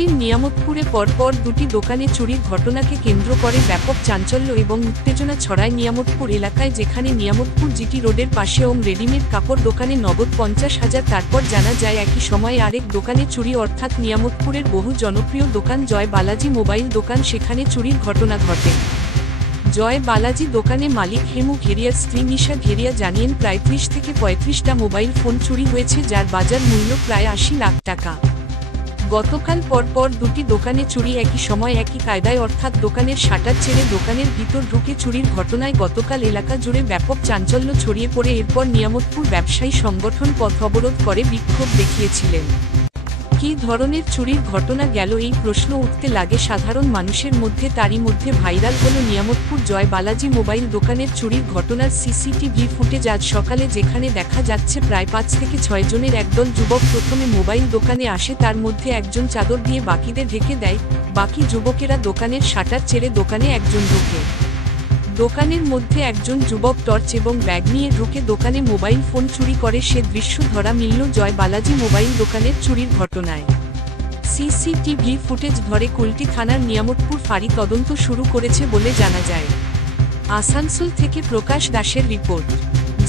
রাজধানীর নিয়ামতপুরে পরপর দুটি দোকানে চুরির ঘটনাকে কেন্দ্র করে ব্যাপক চাঞ্চল্য এবং উত্তেজনা ছড়ায় নিয়ামতপুর এলাকায়, যেখানে নিয়ামতপুর জিটি রোডের পাশে ওম রেডিমেড কাপড় দোকানে নগদ 50,000। তারপর জানা যায় একই সময়ে আরেক দোকানে চুরি, অর্থাৎ নিয়ামতপুরের বহু জনপ্রিয় দোকান জয় বালাজি মোবাইল দোকান, সেখানে চুরির ঘটনা ঘটে। জয় বালাজি দোকানে মালিক হেমু ঘেরিয়ার স্ত্রী নিশা ঘেরিয়া জানিয়েন প্রায় 30 থেকে 35টা মোবাইল ফোন চুরি হয়েছে, যার বাজার মূল্য প্রায় 80 লাখ টাকা। গতকাল পরপর দুটি দোকানে চুরি, একই সময় একই কায়দায়, অর্থাৎ দোকানের শাটার ছেড়ে দোকানের ভিতর ঢুকে চুরির ঘটনায় গতকাল এলাকা জুড়ে ব্যাপক চাঞ্চল্য ছড়িয়ে পড়ে। এরপর নিয়ামতপুর ব্যবসায়ী সংগঠন পথ অবরোধ করে বিক্ষোভ দেখিয়েছিলেন। কী ধরনের চুরির ঘটনা গেল, এই প্রশ্ন উঠতে লাগে সাধারণ মানুষের মধ্যে। তারই মধ্যে ভাইরাল হল নিয়ামতপুর জয় বালাজি মোবাইল দোকানের চুরির ঘটনার সিসিটিভি ফুটেজ আজ সকালে, যেখানে দেখা যাচ্ছে প্রায় 5 থেকে 6 জনের একদল যুবক প্রথমে মোবাইল দোকানে আসে। তার মধ্যে একজন চাদর দিয়ে বাকিদের ঢেকে দেয়। বাকি যুবকেরা দোকানের শাটার ছেড়ে দোকানে একজন ঢোকে। দোকানের মধ্যে একজন যুবক টর্চ এবং ব্যাগ নিয়ে ঢুকে দোকানে মোবাইল ফোন চুরি করে। সে দৃশ্য ধরা মিলল জয় বালাজি মোবাইল দোকানের চুরির ঘটনায়। সিসিটিভি ফুটেজ ধরে কুলটি থানার নিয়ামতপুর ফাঁড়ি তদন্ত শুরু করেছে বলে জানা যায়। আসানসোল থেকে প্রকাশ দাসের রিপোর্ট,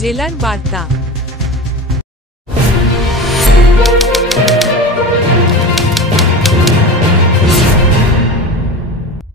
জেলার বার্তা।